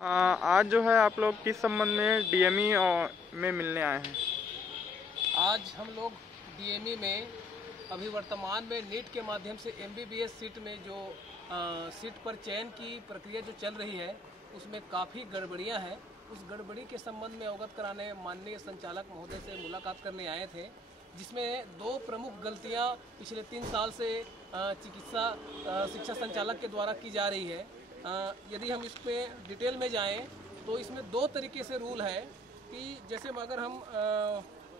आज जो है आप लोग किस संबंध में डीएमई में मिलने आए हैं? आज हम लोग डीएमई में अभी वर्तमान में नीट के माध्यम से एमबीबीएस सीट में जो सीट पर चयन की प्रक्रिया जो चल रही है उसमें काफ़ी गड़बड़ियां हैं। उस गड़बड़ी के संबंध में अवगत कराने माननीय संचालक महोदय से मुलाकात करने आए थे, जिसमें दो प्रमुख गलतियां पिछले 3 साल से चिकित्सा शिक्षा संचालक के द्वारा की जा रही है। यदि हम इस पर डिटेल में जाएं तो इसमें दो तरीके से रूल है कि जैसे अगर हम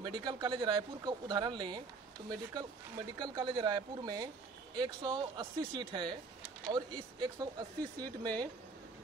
मेडिकल कॉलेज रायपुर का उदाहरण लें तो मेडिकल कॉलेज रायपुर में 180 सीट है और इस 180 सीट में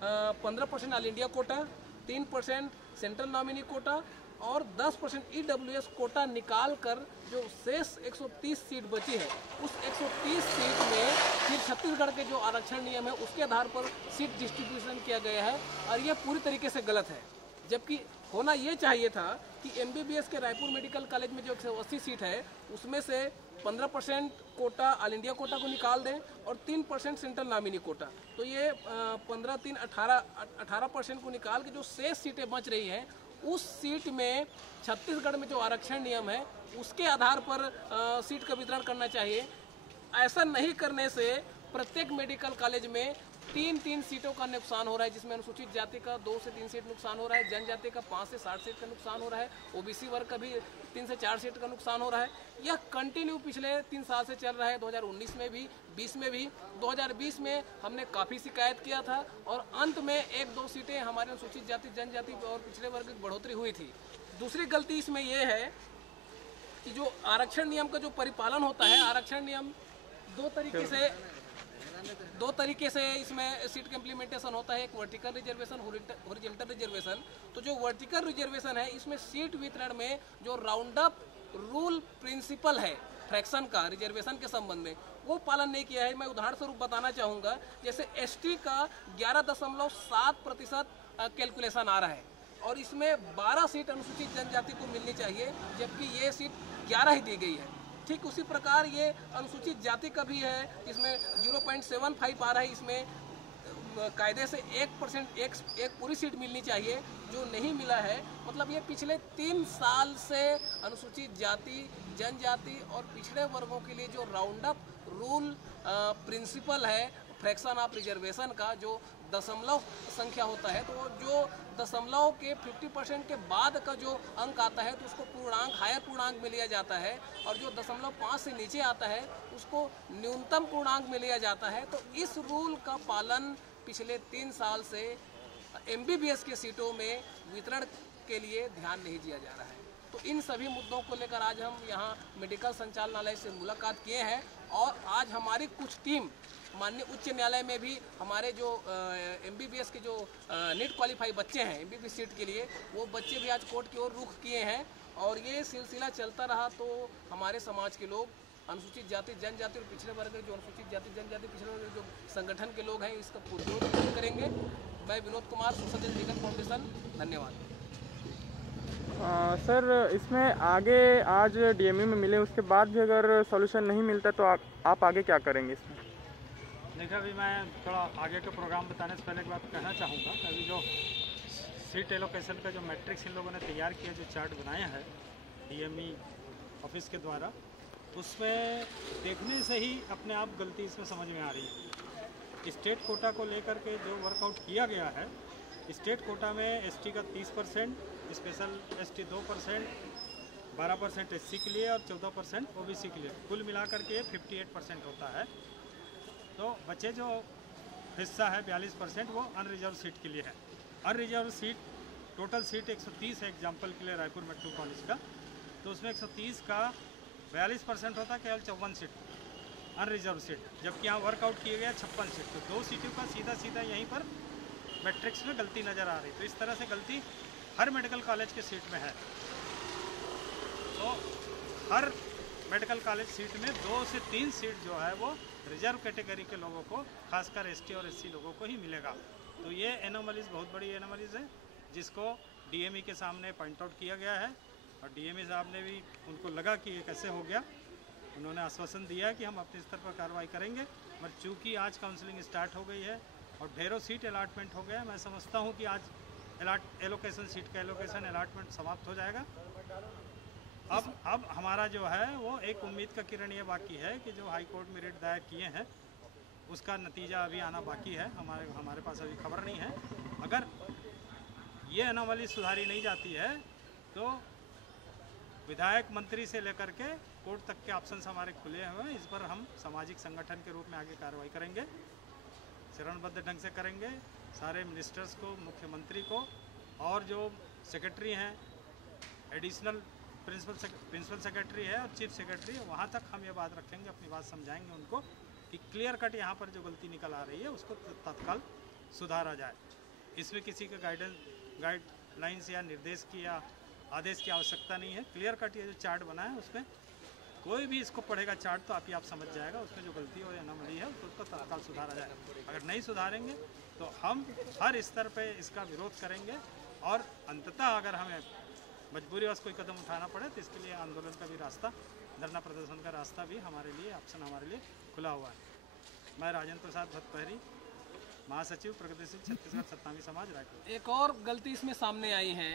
15% all India quota, 3% central nominee quota और 10% ईडब्ल्यूएस कोटा निकाल कर जो शेष 130 सीट बची है उस 130 सीट में फिर छत्तीसगढ़ के जो आरक्षण नियम है उसके आधार पर सीट डिस्ट्रीब्यूशन किया गया है और यह पूरी तरीके से गलत है। जबकि होना ये चाहिए था कि एमबीबीएस के रायपुर मेडिकल कॉलेज में जो 180 सीट है उसमें से 15% कोटा ऑल इंडिया कोटा को निकाल दें और 3% सेंट्रल नॉमिनी कोटा, तो ये 18% को निकाल के जो शेष सीटें बच रही हैं उस सीट में छत्तीसगढ़ में जो आरक्षण नियम है उसके आधार पर सीट का वितरण करना चाहिए। ऐसा नहीं करने से प्रत्येक मेडिकल कॉलेज में 3-3 सीटों का नुकसान हो रहा है, जिसमें अनुसूचित जाति का 2 से 3 सीट नुकसान हो रहा है, जनजाति का 5 से 60 सीट का नुकसान हो रहा है, ओबीसी वर्ग का भी 3 से 4 सीट का नुकसान हो रहा है। यह कंटिन्यू पिछले 3 साल से चल रहा है, 2019 में भी, 20 में भी। 2020 में हमने काफ़ी शिकायत किया था और अंत में 1-2 सीटें हमारे अनुसूचित जाति, जनजाति और पिछड़े वर्ग की बढ़ोतरी हुई थी। दूसरी गलती इसमें यह है कि जो आरक्षण नियम का जो परिपालन होता है, आरक्षण नियम दो तरीके से इसमें सीट का इम्प्लीमेंटेशन होता है। एक वर्टिकल रिजर्वेशन, हॉरिजॉन्टल रिजर्वेशन। तो जो वर्टिकल रिजर्वेशन है इसमें सीट वितरण में जो राउंड अप रूल प्रिंसिपल है फ्रैक्शन का रिजर्वेशन के संबंध में वो पालन नहीं किया है। मैं उदाहरण स्वरूप बताना चाहूँगा, जैसे एसटी का 11.7% कैलकुलेशन आ रहा है और इसमें 12 सीट अनुसूचित जनजाति को मिलनी चाहिए, जबकि ये सीट 11 ही दी गई है। ठीक उसी प्रकार ये अनुसूचित जाति का भी है, इसमें 0.75 आ रहा है। इसमें कायदे से 1% एक पूरी सीट मिलनी चाहिए जो नहीं मिला है। मतलब ये पिछले 3 साल से अनुसूचित जाति, जनजाति और पिछड़े वर्गों के लिए जो राउंड अप रूल प्रिंसिपल है फ्रैक्शन ऑफ रिजर्वेशन का, जो दशमलव संख्या होता है, तो जो दशमलव के 50% के बाद का जो अंक आता है तो उसको पूर्णांक, हायर पूर्णांक में लिया जाता है और जो 0.5 से नीचे आता है उसको न्यूनतम पूर्णांक में लिया जाता है। तो इस रूल का पालन पिछले 3 साल से एमबीबीएस के सीटों में वितरण के लिए ध्यान नहीं दिया जा रहा है। तो इन सभी मुद्दों को लेकर आज हम यहाँ मेडिकल संचालनालय से मुलाकात किए हैं और आज हमारी कुछ टीम माननीय उच्च न्यायालय में भी हमारे जो एमबीबीएस के जो नीट क्वालिफाई बच्चे हैं एमबीबीएस सीट के लिए, वो बच्चे भी आज कोर्ट की ओर रुख किए हैं और ये सिलसिला चलता रहा तो हमारे समाज के लोग, अनुसूचित जाति, जनजाति और पिछड़े वर्ग के जो अनुसूचित जाति, जनजाति, पिछड़े वर्ग के जो संगठन के लोग हैं इसका पुरजोर करेंगे। मैं Vinod Kumar, social legal foundation, धन्यवाद। सर, इसमें आगे आज डीएमई में मिले उसके बाद भी अगर सॉल्यूशन नहीं मिलता तो आप आगे क्या करेंगे इसमें? देखिए, अभी मैं थोड़ा आगे का प्रोग्राम बताने से पहले एक बात कहना चाहूँगा कि अभी जो सीट एलोकेशन का जो मैट्रिक्स इन लोगों ने तैयार किया, जो चार्ट बनाया है डीएमई ऑफिस के द्वारा, उसमें देखने से ही अपने आप गलती इसमें समझ में आ रही है। स्टेट कोटा को लेकर के जो वर्कआउट किया गया है, स्टेट कोटा में एसटी का 30%, स्पेशल एसटी 2%, 12% एससी के लिए और 14% ओबीसी के लिए, कुल मिलाकर के 58% होता है। तो बचे जो हिस्सा है 42% वो अनरिजर्व सीट के लिए है। अनरिजर्व सीट, टोटल सीट 130 है एग्जाम्पल के लिए रायपुर मेडिकल कॉलेज का, तो उसमें 130 का 42% होता है, केवल 54 सीट अनरिजर्व सीट, जबकि यहाँ वर्कआउट किए गए 56 सीट। तो 2 सीटों का सीधा यहीं पर मैट्रिक्स में गलती नज़र आ रही। तो इस तरह से गलती हर मेडिकल कॉलेज के सीट में है। तो हर मेडिकल कॉलेज सीट में 2 से 3 सीट जो है वो रिजर्व कैटेगरी के लोगों को, खासकर एसटी और एससी लोगों को ही मिलेगा। तो ये एनोमलीज बहुत बड़ी एनोमलीज है जिसको डीएमई के सामने पॉइंट आउट किया गया है और डीएमई साहब ने भी, उनको लगा कि ये कैसे हो गया, उन्होंने आश्वासन दिया है कि हम अपने स्तर पर कार्रवाई करेंगे। मगर चूँकि आज काउंसलिंग स्टार्ट हो गई है और ढेरों सीट अलॉटमेंट हो गए। मैं समझता हूँ कि आज एलोकेशन सीट का एलोकेशन अलॉटमेंट समाप्त हो जाएगा। अब हमारा जो है वो एक उम्मीद का किरण ये बाकी है कि जो हाई कोर्ट में रिट दायर किए हैं उसका नतीजा अभी आना बाकी है। हमारे पास अभी खबर नहीं है। अगर ये अनावली सुधारी नहीं जाती है तो विधायक मंत्री से लेकर के कोर्ट तक के ऑप्शंस हमारे खुले हुए हैं। इस पर हम सामाजिक संगठन के रूप में आगे कार्रवाई करेंगे, चरणबद्ध ढंग से करेंगे। सारे मिनिस्टर्स को, मुख्यमंत्री को और जो सेक्रेटरी हैं, एडिशनल प्रिंसिपल सेक्रेटरी है और चीफ सेक्रेटरी है, वहाँ तक हम ये बात रखेंगे, अपनी बात समझाएंगे उनको कि क्लियर कट यहाँ पर जो गलती निकल आ रही है उसको तत्काल सुधारा जाए। इसमें किसी के गाइडलाइंस या निर्देश की या आदेश की आवश्यकता नहीं है। क्लियर कट ये जो चार्ट बना है उसमें कोई भी इसको पढ़ेगा चार्ट तो आप समझ जाएगा उसमें जो गलती और अनामली है उसको तत्काल सुधारा जाए। अगर नहीं सुधारेंगे तो हम हर स्तर पे इसका विरोध करेंगे और अंततः अगर हमें मजबूरीवश कोई कदम उठाना पड़े तो इसके लिए आंदोलन का भी रास्ता, धरना प्रदर्शन का रास्ता भी हमारे लिए, ऑप्शन हमारे लिए खुला हुआ है। मैं राजेंद्र प्रसाद भट्टपहरी, महासचिव प्रगतिशील छत्तीसगढ़ सत्नामी समाज, रायपुर। एक और गलती इसमें सामने आई है